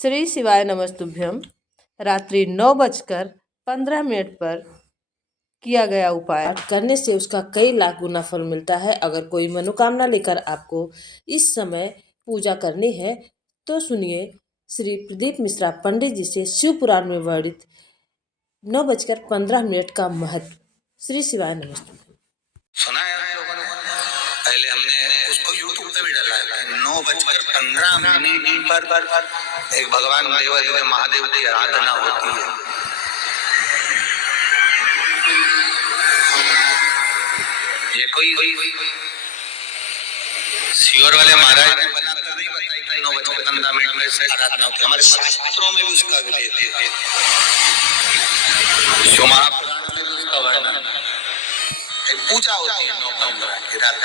श्री शिवाय नमस्तुभ्यम। रात्रि 9:15 पर किया गया उपाय करने से उसका कई लाख गुना फल मिलता है। अगर कोई मनोकामना लेकर आपको इस समय पूजा करनी है तो सुनिए श्री प्रदीप मिश्रा पंडित जी से शिव पुराण में वर्णित 9:15 का महत्व। श्री शिवाय नमस्तुभ्यम। सुना है आप लोगों ने? पहले हमने उसको YouTube पे भी डाला है। 9:15 पर एक भगवान देवादिदेव महादेव की आराधना होती है। ये कोई सियोर वाले महाराज ने बनाकर नहीं बताई कि 9:15 में से आराधना होती है। हमारे शास्त्रों में भी उसका उल्लेख है, शिव महापुराण में भी उसका वर्णन है। एक पूजा होती है 9:15 की रात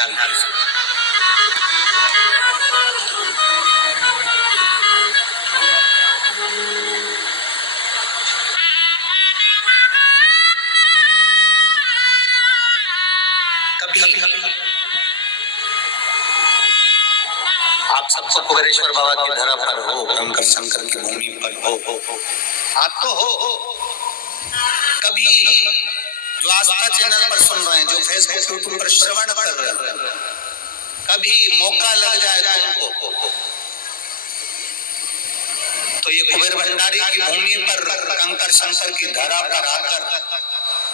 कभी आप सबको कुबेरेश्वर बाबा की धरा पर हो, कंकर शंकर की भूमि पर हो, आप तो हो। कभी जो आस्था चैनल पर सुन रहे हैं, जो फेसबुक यूट्यूब पर श्रवण कर रहे हैं, कभी मौका लग जाए तुमको तो ये कुबेर भंडारी की भूमि पर कंकर शंकर की धरा पर आकर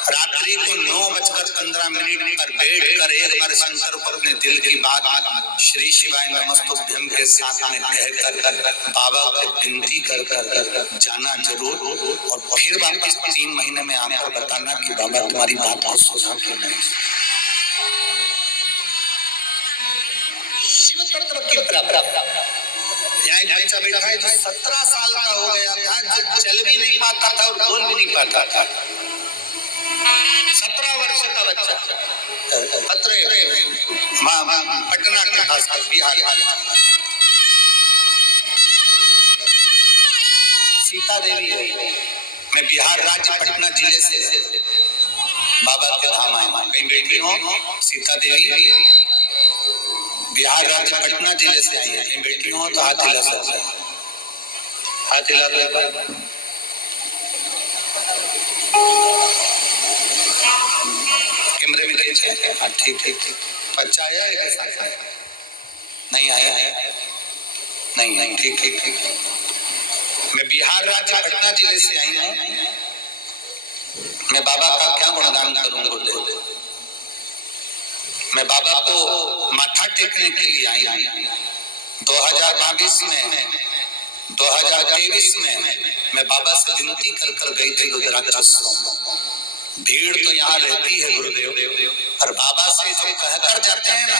रात्रि को 9:15 पर बैठकर एक बार शंकर को अपने दिल की बात श्री शिवाय नमस्तुभ्यम के साथ में कहकर बाबा को विनती कर जाना जरूर, और फिर वापस 3 महीने में आकर बताना कि बाबा तुम्हारी बात को सुना कि नहीं। शिव तत्व की प्राप्ति। यहाँ एक बच्चा बैठा है जो 17 साल का हो गया था, जो चल भी नहीं पाता था और बोल भी नहीं पाता था। 17 वर्ष का बच्चा, पटना के पास बिहार, सीता देवी है। मैं बिहार राज्य पटना जिले से बाबा के धाम आया। कहीं बैठी हो सीता देवी, बिहार राज्य पटना जिले से आई है। कहीं बैठी हो तो हाथ हिला सकते हैं, हाथ हिला दो। कैमरे में कैसे? हाँ ठीक। बच्चा आया है कैसा? नहीं आया है, नहीं है। ठीक। मैं बिहार राज्य पटना जिले से आई हूँ। मैं बाबा का क्या गुणगान करूँ गुरुदेव। मैं बाबा को माथा टेकने के लिए आई हूँ। 2022 में 2023 में मैं बाबा से विनती कर गई थी रुद्राक्षोत्सव में। भीड़ तो यहाँ रहती है गुरुदेव, और बाबा से जो कहकर जाते हैं ना,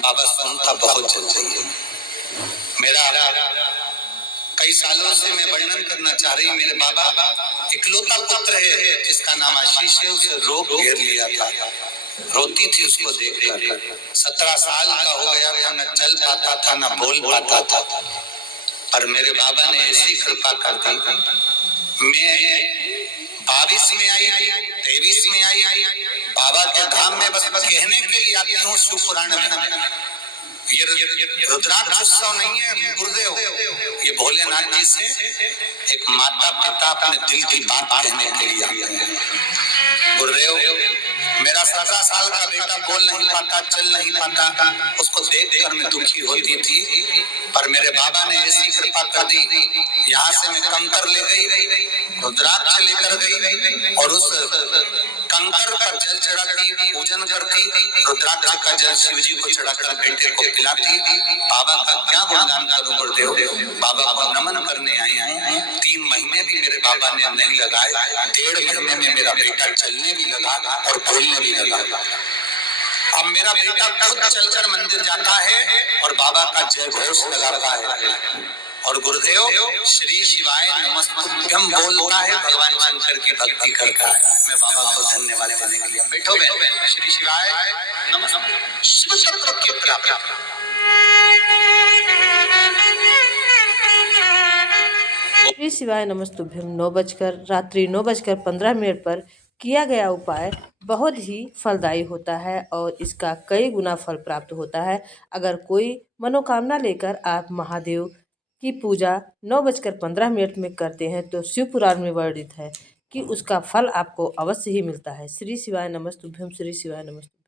बाबा सुनता बहुत जल्दी है। मेरा कई सालों से मैं वर्णन करना चाह रही हूँ। मेरे बाबा इकलौता पुत्र है जिसका नाम आशीष है। उसे रोग घेर लिया था, रोती थी उसको देखकर। 17 साल का हो गया था, न चल पाता था न बोल पाता था, पर मेरे बाबा ने ऐसी कृपा कर दी। मैं 22 में आई, 23 में आई, बाबा के धाम में बस कहने के लिए आती हूँ। शिव पुराण में ये रुद्राक्षोत्सव नहीं है गुरुदेव, ये भोलेनाथ जी से एक माता पिता अपने दिल की बात कहने के लिए आते हैं। गुरुदेव, मेरा 17 साल का बेटा बोल नहीं पाता, चल नहीं पाता, उसको देखकर मैं दुखी होती थी, पर मेरे बाबा ने ऐसी कृपा कर दी। यहाँ से मैं कंकर ले गई, रुद्राक्ष लेकर गई, और उस कंकर पर जल चढ़ाती, पूजन करती, रुद्राक्ष का जल शिव जी को चढ़ाकर बेटे को पिलाती। बाबा का क्या गुणगान करूं गुरुदेव। बाबा को नमन करने आई हूँ। 3 महीने भी मेरे बाबा ने नहीं लगाए। 1.5 महीने में मेरा बेटा चलने भी लगा और बोलने भी लगा। अब मेरा बेटा खुद चलकर मंदिर जाता है और बाबा का जय घोष लगाता है, और गुरुदेव श्री शिवाय नमस्तुभ्यम बोलता है, भगवान शंकर की भक्ति करता है। मैं बाबा को धन्यवाद देने के लिए बैठो बहन। श्री शिवाय नमस्तुभ्यम। शिव तत्व की प्राप्ति। श्री शिवाय नमस्तुभ्यम। रात्रि 9:15 पर किया गया उपाय बहुत ही फलदायी होता है और इसका कई गुना फल प्राप्त होता है। अगर कोई मनोकामना लेकर आप महादेव की पूजा 9:15 में करते हैं तो शिव पुराण में वर्णित है कि उसका फल आपको अवश्य ही मिलता है। श्री शिवाय नमस्तुभ्यम, श्री शिवाय नमस्तुभ्यम।